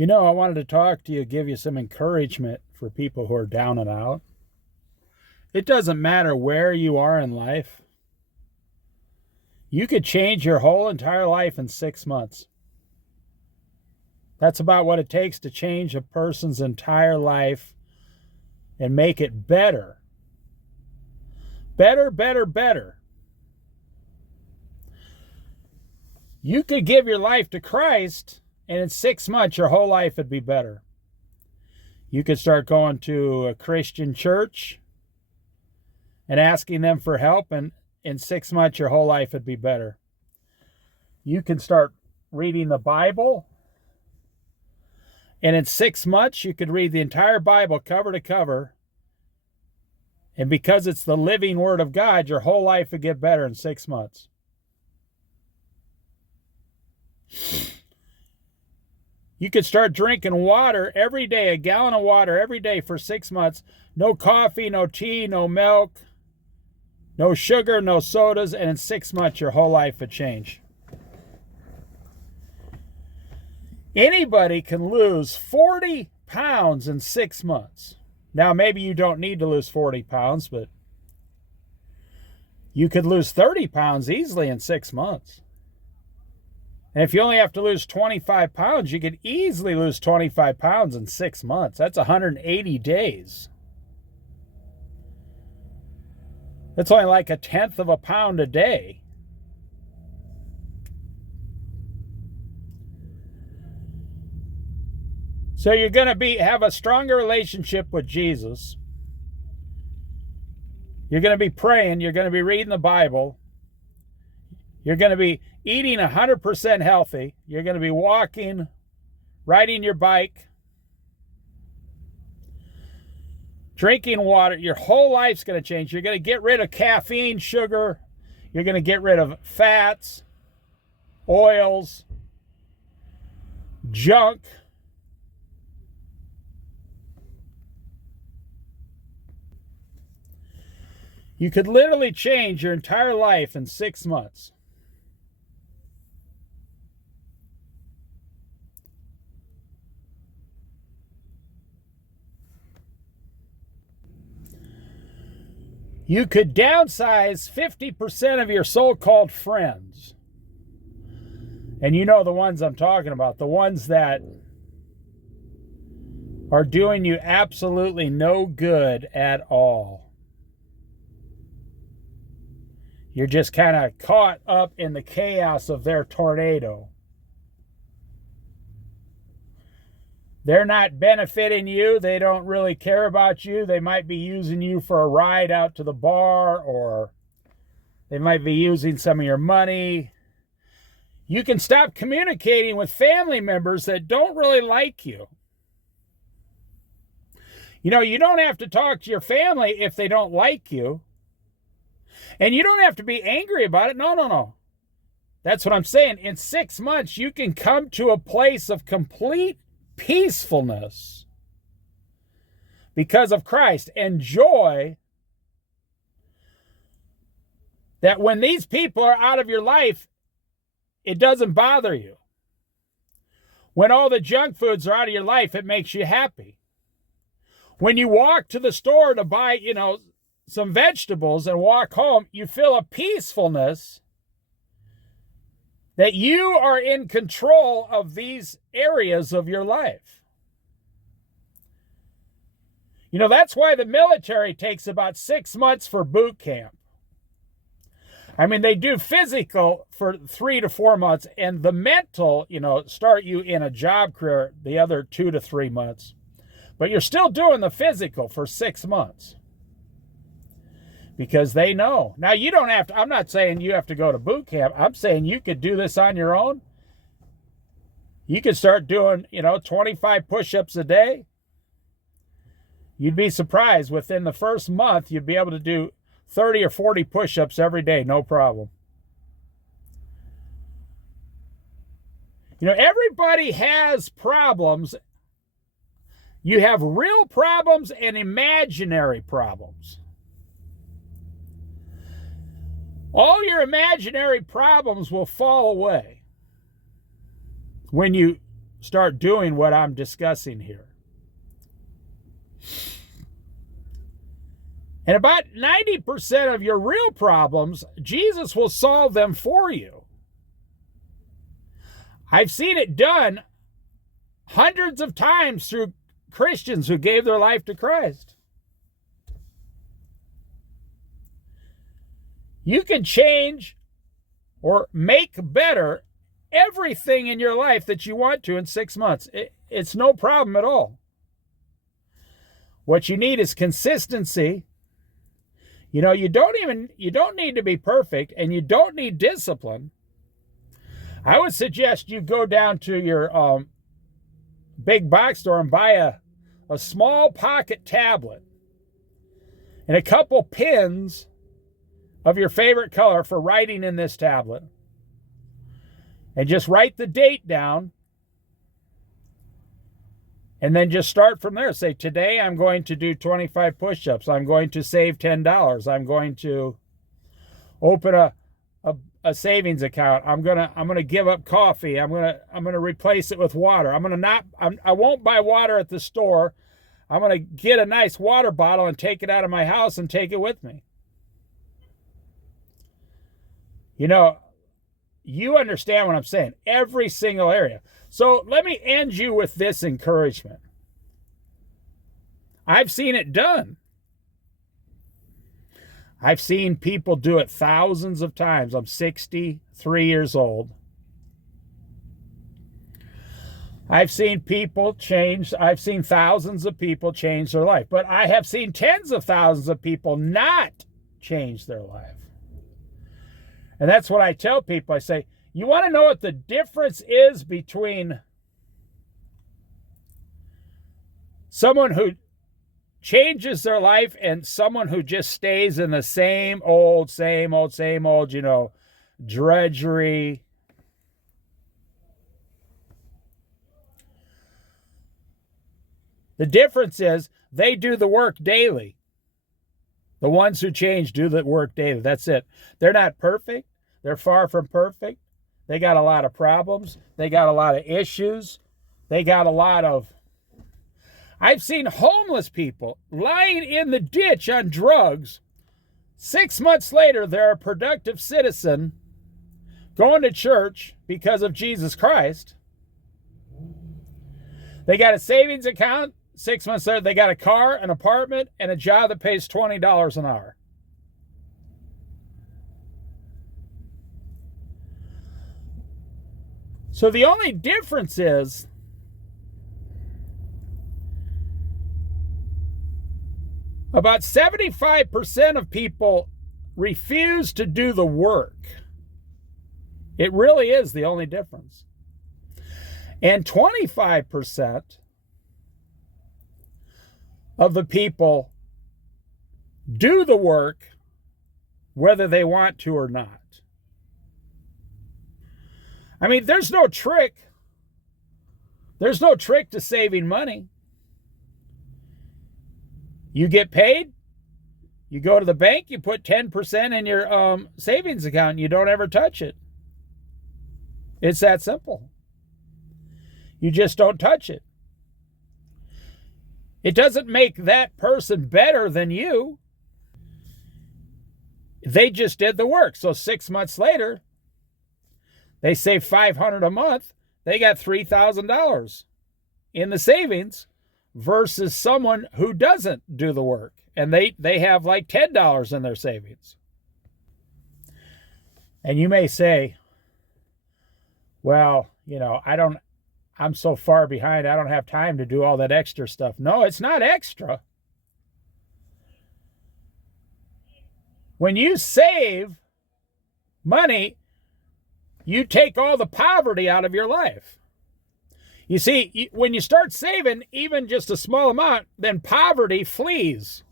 I wanted to talk to you, give you some encouragement for people who are down and out. It doesn't matter where you are in life. You could change your whole entire life in 6 months. That's about what it takes to change a person's entire life and make it better. Better, better, better. You could give your life to Christ, and in 6 months, your whole life would be better. You could start going to a Christian church and asking them for help, and in 6 months, your whole life would be better. You can start reading the Bible, and in 6 months, you could read the entire Bible cover to cover. And because it's the living Word of God, your whole life would get better in 6 months. You could start drinking water every day, a gallon of water every day for 6 months. No coffee, no tea, no milk, no sugar, no sodas, and in 6 months, your whole life would change. Anybody can lose 40 pounds in 6 months. Now, maybe you don't need to lose 40 pounds, but you could lose 30 pounds easily in 6 months. And if you only have to lose 25 pounds, you could easily lose 25 pounds in 6 months. That's 180 days. That's only like 1/10 of a pound a day. So you're going to have a stronger relationship with Jesus. You're going to be praying. You're going to be reading the Bible. You're going to be eating 100% healthy. You're going to be walking, riding your bike, drinking water. Your whole life's going to change. You're going to get rid of caffeine, sugar. You're going to get rid of fats, oils, junk. You could literally change your entire life in 6 months. You could downsize 50% of your so-called friends. And you know the ones I'm talking about, the ones that are doing you absolutely no good at all. You're just kind of caught up in the chaos of their tornado. They're not benefiting you. They don't really care about you. They might be using you for a ride out to the bar, or they might be using some of your money. You can stop communicating with family members that don't really like you. You don't have to talk to your family if they don't like you. And you don't have to be angry about it. No. That's what I'm saying. In 6 months, you can come to a place of complete peacefulness because of Christ and joy, that when these people are out of your life, it doesn't bother you. When all the junk foods are out of your life, it makes you happy. When you walk to the store to buy, some vegetables and walk home, you feel a peacefulness that you are in control of these areas of your life. That's why the military takes about 6 months for boot camp. I mean, they do physical for 3 to 4 months, and the mental, start you in a job career the other 2 to 3 months. But you're still doing the physical for 6 months. Because they know. Now, you don't have to, I'm not saying you have to go to boot camp. I'm saying you could do this on your own. You could start doing, 25 push-ups a day. You'd be surprised. Within the first month, you'd be able to do 30 or 40 push-ups every day, no problem. Everybody has problems. You have real problems and imaginary problems. All your imaginary problems will fall away when you start doing what I'm discussing here. And about 90% of your real problems, Jesus will solve them for you. I've seen it done hundreds of times through Christians who gave their life to Christ. You can change or make better everything in your life that you want to in 6 months. It's no problem at all. What you need is consistency. You know, you don't need to be perfect, and you don't need discipline. I would suggest you go down to your big box store and buy a small pocket tablet and a couple pens of your favorite color for writing in this tablet. And just write the date down. And then just start from there. Say, today I'm going to do 25 push-ups. I'm going to save $10. I'm going to open a savings account. I'm gonna give up coffee. I'm gonna replace it with water. I won't buy water at the store. I'm gonna get a nice water bottle and take it out of my house and take it with me. You know, you understand what I'm saying. Every single area. So let me end you with this encouragement. I've seen it done. I've seen people do it thousands of times. I'm 63 years old. I've seen people change. I've seen thousands of people change their life. But I have seen tens of thousands of people not change their life. And that's what I tell people. I say, you want to know what the difference is between someone who changes their life and someone who just stays in the same old, drudgery? The difference is they do the work daily. The ones who change do the work daily. That's it. They're not perfect. They're far from perfect. They got a lot of problems. They got a lot of issues. They got a lot of... I've seen homeless people lying in the ditch on drugs. 6 months later, they're a productive citizen going to church because of Jesus Christ. They got a savings account. 6 months later, they got a car, an apartment, and a job that pays $20 an hour. So the only difference is about 75% of people refuse to do the work. It really is the only difference. And 25% of the people do the work whether they want to or not. I mean, there's no trick. There's no trick to saving money. You get paid, you go to the bank, you put 10% in your savings account, and you don't ever touch it. It's that simple. You just don't touch it. It doesn't make that person better than you. They just did the work. So 6 months later, they save $500 a month. They got $3,000 in the savings versus someone who doesn't do the work. And they have like $10 in their savings. And you may say, well, I'm so far behind, I don't have time to do all that extra stuff. No, it's not extra. When you save money, you take all the poverty out of your life. You see, when you start saving even just a small amount, then poverty flees.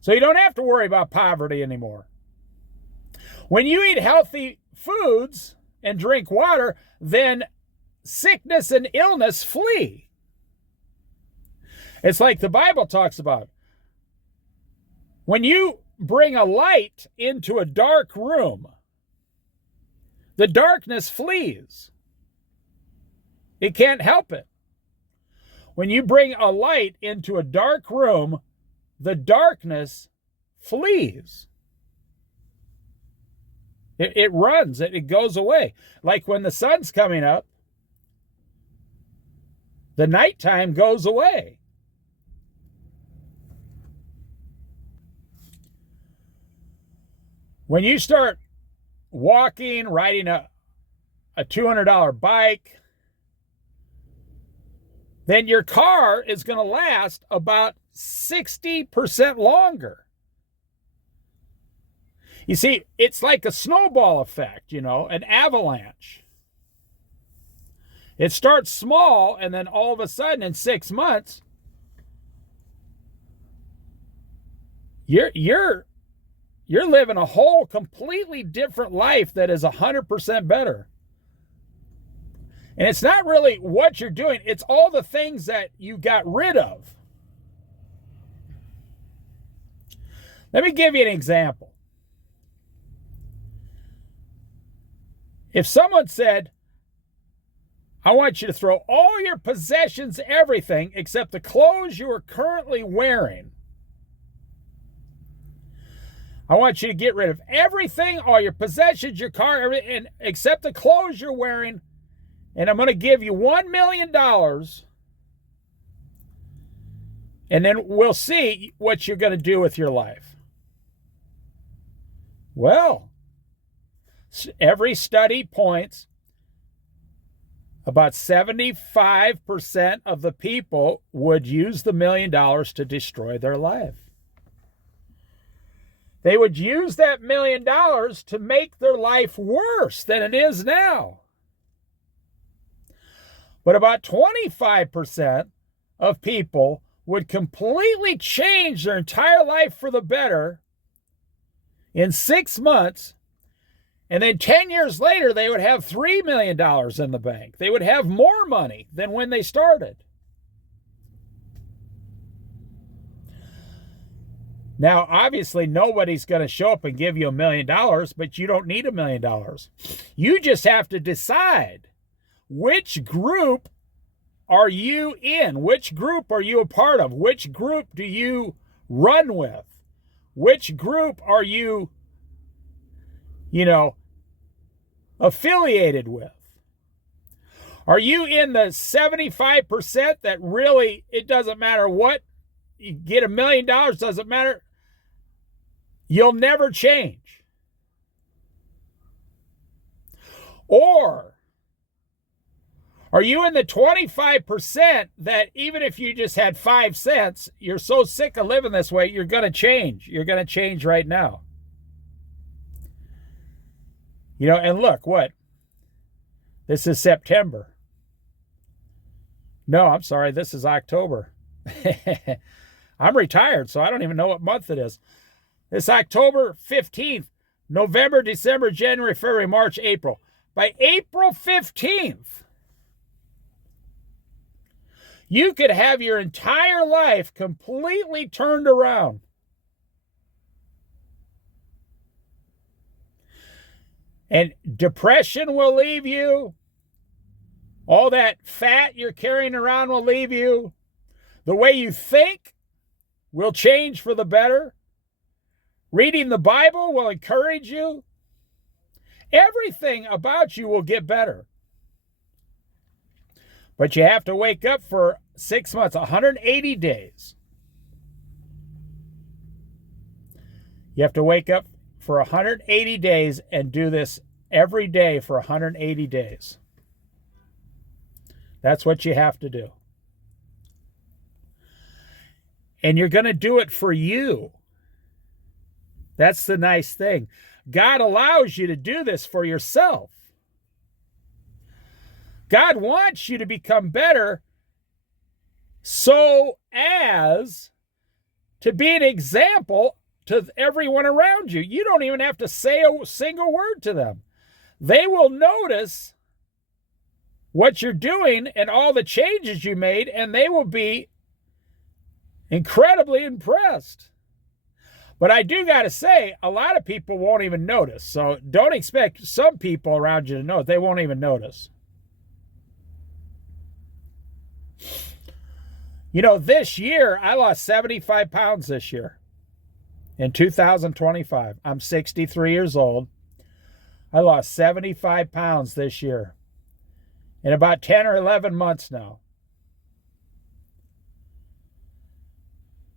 So you don't have to worry about poverty anymore. When you eat healthy foods and drink water, then sickness and illness flee. It's like the Bible talks about. When you bring a light into a dark room, the darkness flees. It can't help it. When you bring a light into a dark room, the darkness flees. It runs, it goes away. Like when the sun's coming up, the nighttime goes away. When you start walking, riding a $200 bike, then your car is going to last about 60% longer. You see, it's like a snowball effect, an avalanche. It starts small, and then all of a sudden in 6 months, you're living a whole completely different life that is 100% better. And it's not really what you're doing, it's all the things that you got rid of. Let me give you an example. If someone said, I want you to throw all your possessions, everything, except the clothes you are currently wearing. I want you to get rid of everything, all your possessions, your car, everything, except the clothes you're wearing. And I'm going to give you $1 million. And then we'll see what you're going to do with your life. Well, every study points about 75% of the people would use the $1 million to destroy their life. They would use that $1 million to make their life worse than it is now. But about 25% of people would completely change their entire life for the better in 6 months. And then 10 years later, they would have $3 million in the bank. They would have more money than when they started. Now, obviously, nobody's going to show up and give you $1 million, but you don't need $1 million. You just have to decide, which group are you in? Which group are you a part of? Which group do you run with? Which group are you, affiliated with? Are you in the 75% that really, it doesn't matter what, you get $1 million, doesn't matter, you'll never change? Or are you in the 25% that even if you just had 5 cents, you're so sick of living this way, you're going to change? You're going to change right now. And look, what? This is September. No, I'm sorry, this is October. I'm retired, so I don't even know what month it is. It's October 15th, November, December, January, February, March, April. By April 15th, you could have your entire life completely turned around. And depression will leave you. All that fat you're carrying around will leave you. The way you think will change for the better. Reading the Bible will encourage you. Everything about you will get better. But you have to wake up for 6 months, 180 days. You have to wake up for 180 days and do this every day for 180 days. That's what you have to do. And you're going to do it for you. That's the nice thing. God allows you to do this for yourself. God wants you to become better so as to be an example to everyone around you. You don't even have to say a single word to them. They will notice what you're doing and all the changes you made, and they will be incredibly impressed. But I do got to say, a lot of people won't even notice. So don't expect some people around you to know. They won't even notice. You know, this year, I lost 75 pounds this year. In 2025. I'm 63 years old. I lost 75 pounds this year. In about 10 or 11 months now.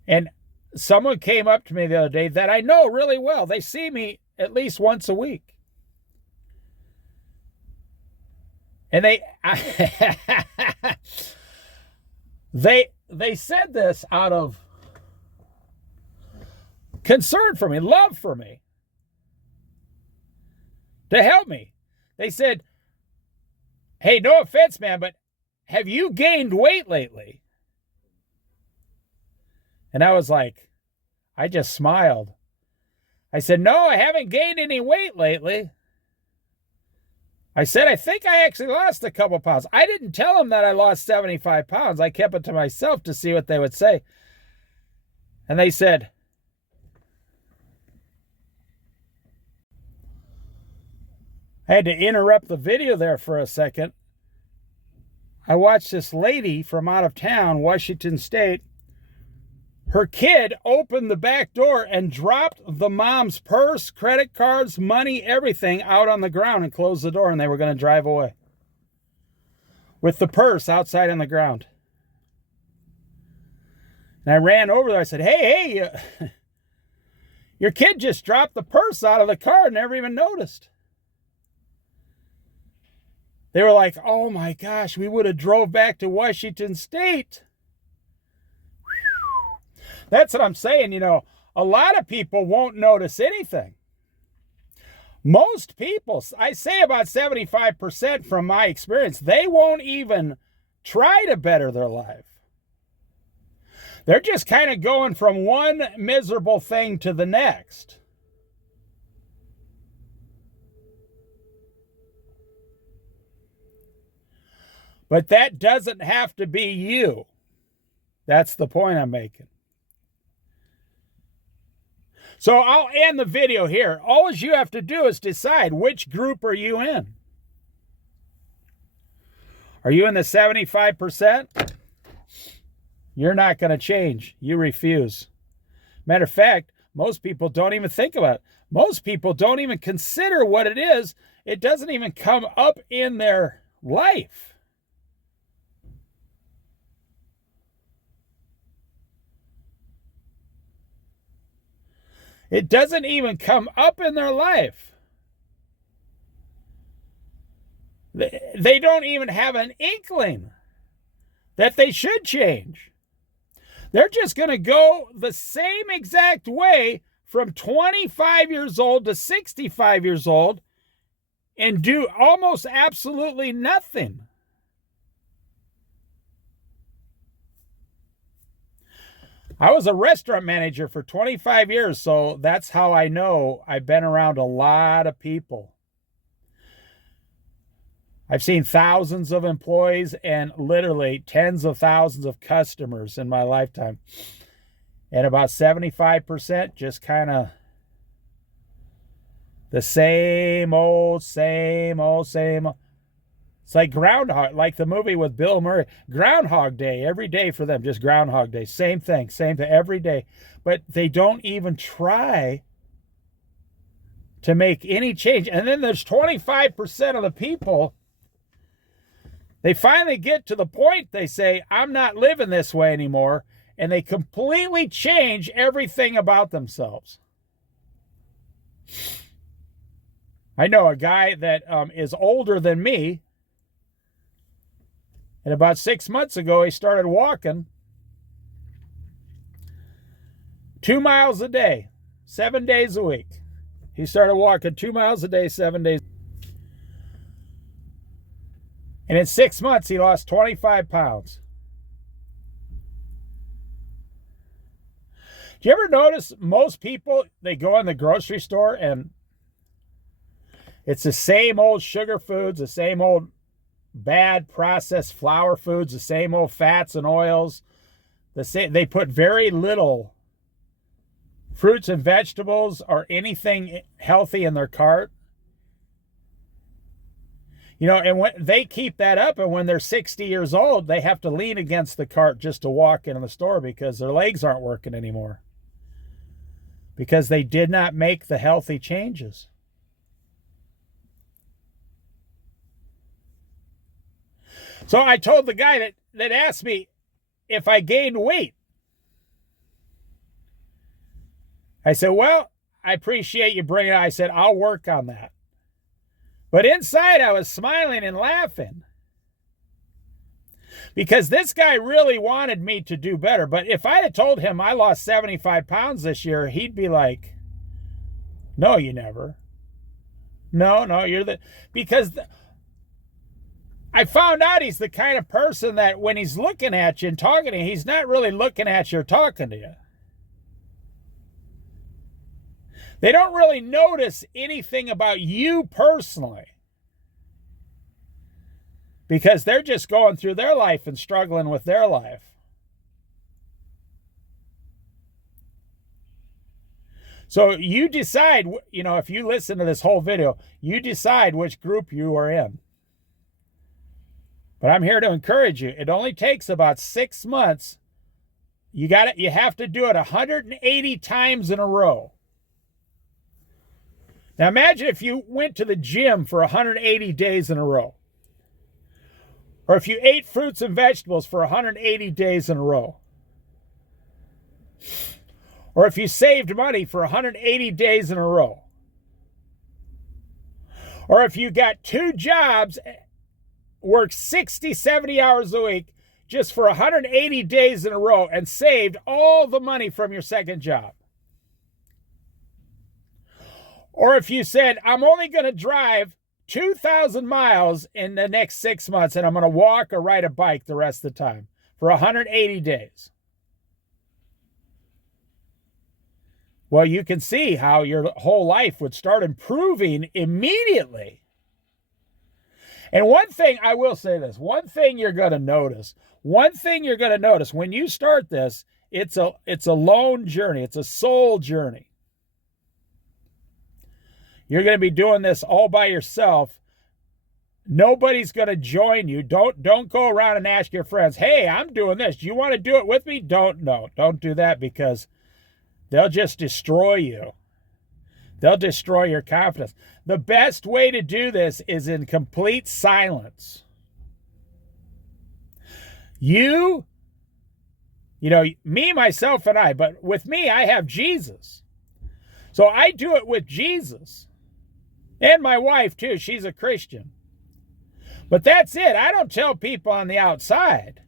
And someone came up to me the other day that I know really well. They see me at least once a week. And they said this out of concern for me, love for me, to help me. They said, hey, no offense, man, but have you gained weight lately? And I was like, I just smiled. I said, no, I haven't gained any weight lately. I said, I think I actually lost a couple pounds. I didn't tell them that I lost 75 pounds. I kept it to myself to see what they would say. And they said, I had to interrupt the video there for a second. I watched this lady from out of town, Washington State. Her kid opened the back door and dropped the mom's purse, credit cards, money, everything out on the ground and closed the door, and they were going to drive away with the purse outside on the ground. And I ran over there. I said, hey, your kid just dropped the purse out of the car and never even noticed. They were like, oh my gosh, we would have drove back to Washington State. That's what I'm saying. You know, a lot of people won't notice anything. Most people, I say about 75% from my experience, they won't even try to better their life. They're just kind of going from one miserable thing to the next. But that doesn't have to be you. That's the point I'm making. So I'll end the video here. All you have to do is decide, which group are you in? Are you in the 75%? You're not going to change. You refuse. Matter of fact, most people don't even think about it. Most people don't even consider what it is. It doesn't even come up in their life. It doesn't even come up in their life. They don't even have an inkling that they should change. They're just going to go the same exact way from 25 years old to 65 years old and do almost absolutely nothing. I was a restaurant manager for 25 years, so that's how I know. I've been around a lot of people. I've seen thousands of employees and literally tens of thousands of customers in my lifetime. And about 75% just kind of the same old. It's like Groundhog, like the movie with Bill Murray. Groundhog Day, every day for them, just Groundhog Day. Same thing every day. But they don't even try to make any change. And then there's 25% of the people, they finally get to the point, they say, I'm not living this way anymore. And they completely change everything about themselves. I know a guy that is older than me. And about 6 months ago, he started walking 2 miles a day, 7 days a week. He started walking 2 miles a day, 7 days. And in 6 months, he lost 25 pounds. Do you ever notice most people, they go in the grocery store and it's the same old sugar foods, the same old bad processed flour foods, the same old fats and oils. They put very little fruits and vegetables or anything healthy in their cart. You know, and when they keep that up, and when they're 60 years old, they have to lean against the cart just to walk into the store because their legs aren't working anymore. Because they did not make the healthy changes. So I told the guy that asked me if I gained weight. I said, well, I appreciate you bringing it. I said, I'll work on that. But inside, I was smiling and laughing. Because this guy really wanted me to do better. But if I had told him I lost 75 pounds this year, he'd be like, no, you never. No, you're the... Because I found out he's the kind of person that when he's looking at you and talking to you, he's not really looking at you or talking to you. They don't really notice anything about you personally because they're just going through their life and struggling with their life. So you decide, you know, if you listen to this whole video, you decide which group you are in. But I'm here to encourage you. It only takes about 6 months. You have to do it 180 times in a row. Now imagine if you went to the gym for 180 days in a row. Or if you ate fruits and vegetables for 180 days in a row. Or if you saved money for 180 days in a row. Or if you got 2 jobs, worked 60, 70 hours a week just for 180 days in a row and saved all the money from your second job. Or if you said, I'm only going to drive 2,000 miles in the next 6 months and I'm going to walk or ride a bike the rest of the time for 180 days. Well, you can see how your whole life would start improving immediately. And one thing, I will say this, one thing you're going to notice when you start this, it's a lone journey. It's a soul journey. You're going to be doing this all by yourself. Nobody's going to join you. Don't go around and ask your friends, hey, I'm doing this. Do you want to do it with me? Don't do that because they'll just destroy you. They'll destroy your confidence. The best way to do this is in complete silence. You know, me, myself, and I, but with me, I have Jesus. So I do it with Jesus. And my wife, too. She's a Christian. But that's it. I don't tell people on the outside.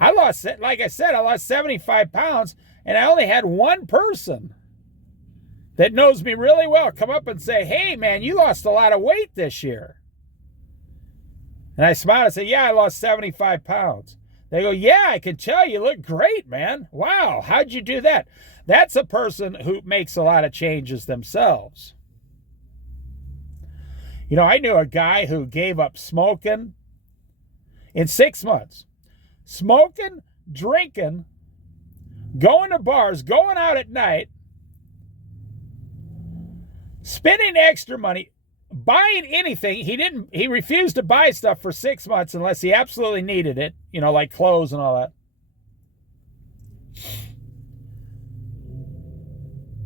Like I said, I lost 75 pounds, and I only had one person that knows me really well come up and say, hey, man, you lost a lot of weight this year. And I smile and say, yeah, I lost 75 pounds. They go, yeah, I can tell you look great, man. Wow, how'd you do that? That's a person who makes a lot of changes themselves. You know, I knew a guy who gave up smoking in 6 months. Smoking, drinking, going to bars, going out at night, spending extra money, buying anything. He refused to buy stuff for 6 months unless he absolutely needed it, you know, like clothes and all that.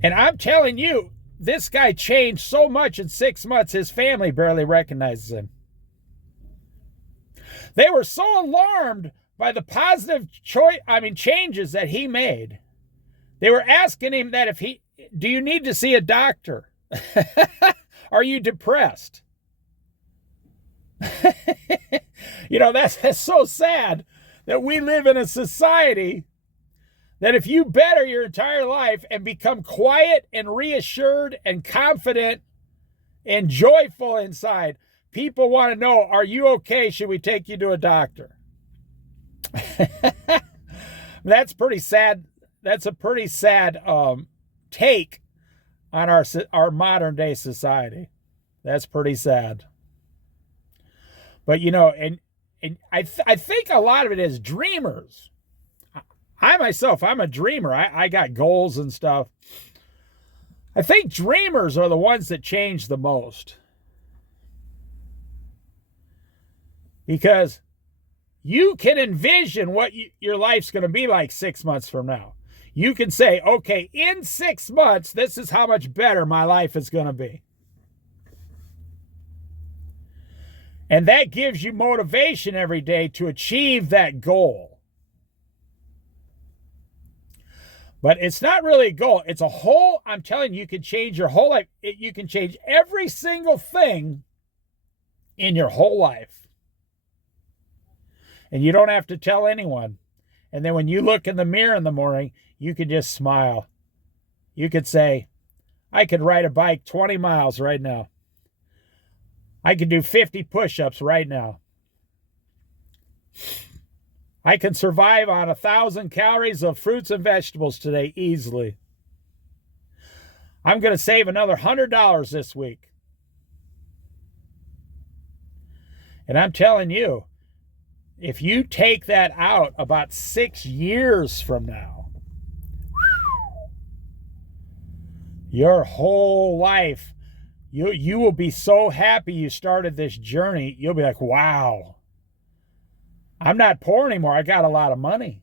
And I'm telling you, this guy changed so much in 6 months, his family barely recognizes him. They were so alarmed by the positive changes that he made. They were asking him that do you need to see a doctor? Are you depressed? You know, that's so sad that we live in a society that if you better your entire life and become quiet and reassured and confident and joyful inside, people want to know, are you okay? Should we take you to a doctor? That's pretty sad. That's a pretty sad take on our modern day society. That's pretty sad. But, you know, and I think a lot of it is dreamers. I myself, I'm a dreamer. I got goals and stuff. I think dreamers are the ones that change the most. Because you can envision what your life's going to be like 6 months from now. You can say, okay, in 6 months, this is how much better my life is going to be. And that gives you motivation every day to achieve that goal. But it's not really a goal. It's a whole, I'm telling you, you can change your whole life. You can change every single thing in your whole life. And you don't have to tell anyone. And then when you look in the mirror in the morning, you can just smile. You could say, I could ride a bike 20 miles right now. I could do 50 push-ups right now. I can survive on 1,000 calories of fruits and vegetables today easily. I'm going to save another $100 this week. And I'm telling you, if you take that out about 6 years from now, your whole life, you will be so happy you started this journey. You'll be like, wow, I'm not poor anymore. I got a lot of money.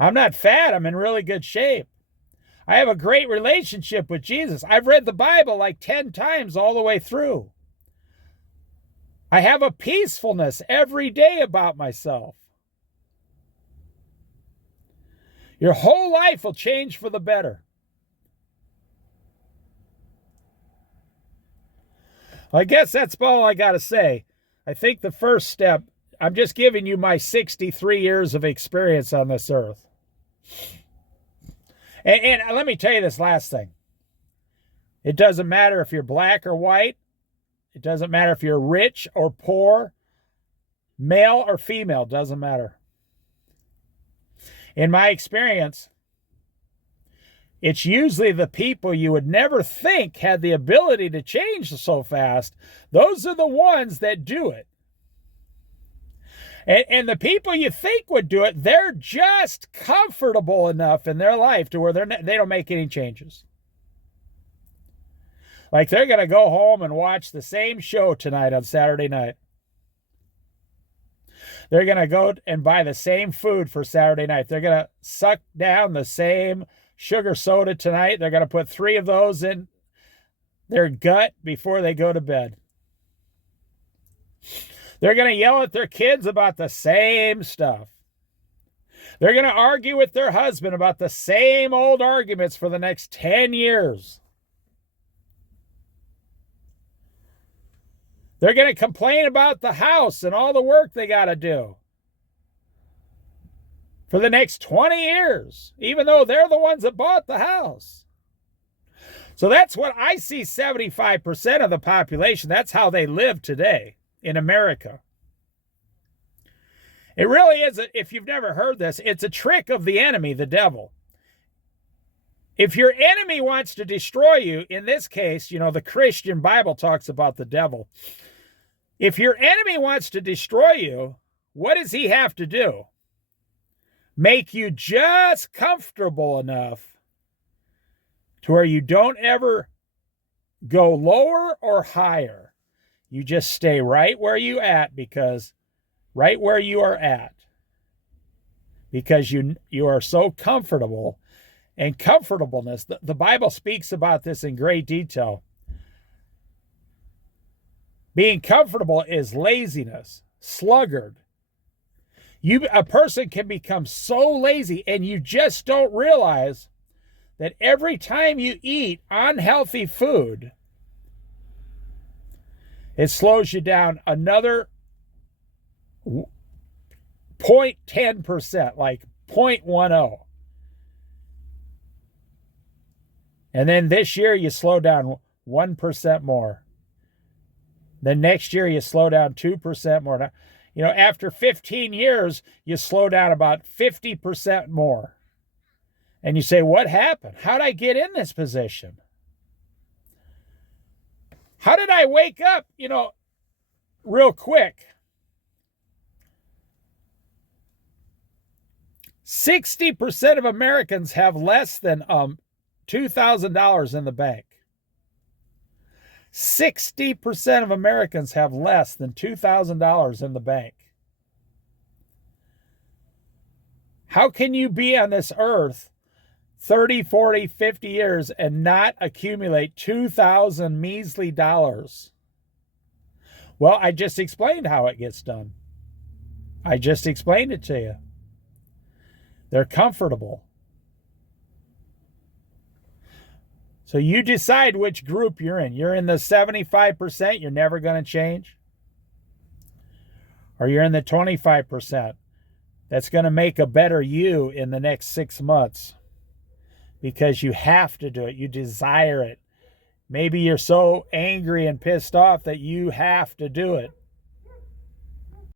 I'm not fat. I'm in really good shape. I have a great relationship with Jesus. I've read the Bible like 10 times all the way through. I have a peacefulness every day about myself. Your whole life will change for the better. I guess that's all I got to say. I think the first step, I'm just giving you my 63 years of experience on this earth. And let me tell you this last thing. It doesn't matter if you're black or white. It doesn't matter if you're rich or poor, male or female, doesn't matter. In my experience, it's usually the people you would never think had the ability to change so fast. Those are the ones that do it. And the people you think would do it, they're just comfortable enough in their life to where they don't make any changes. Like they're going to go home and watch the same show tonight on Saturday night. They're going to go and buy the same food for Saturday night. They're going to suck down the same sugar soda tonight. They're going to put 3 of those in their gut before they go to bed. They're going to yell at their kids about the same stuff. They're going to argue with their husband about the same old arguments for the next 10 years. They're going to complain about the house and all the work they got to do for the next 20 years, even though they're the ones that bought the house. So that's what I see 75% of the population, that's how they live today in America. It really is, if you've never heard this, it's a trick of the enemy, the devil. If your enemy wants to destroy you, in this case, the Christian Bible talks about the devil. If your enemy wants to destroy you, what does he have to do? Make you just comfortable enough to where you don't ever go lower or higher. You just stay right where you are at because you are so comfortable. And comfortableness, the Bible speaks about this in great detail. Being comfortable is laziness, sluggard. A person can become so lazy and you just don't realize that every time you eat unhealthy food, it slows you down another 0.10%, like 0.10. And then this year you slow down 1% more. Then next year you slow down 2% more. After 15 years, you slow down about 50% more. And you say, what happened? How did I get in this position? How did I wake up, real quick? 60% of Americans have less than $2,000 in the bank. 60% of Americans have less than $2,000 in the bank. How can you be on this earth 30, 40, 50 years and not accumulate 2,000 measly dollars? Well, I just explained how it gets done. I just explained it to you. They're comfortable. So you decide which group you're in. You're in the 75%, you're never going to change. Or you're in the 25%. That's going to make a better you in the next 6 months. Because you have to do it. You desire it. Maybe you're so angry and pissed off that you have to do it.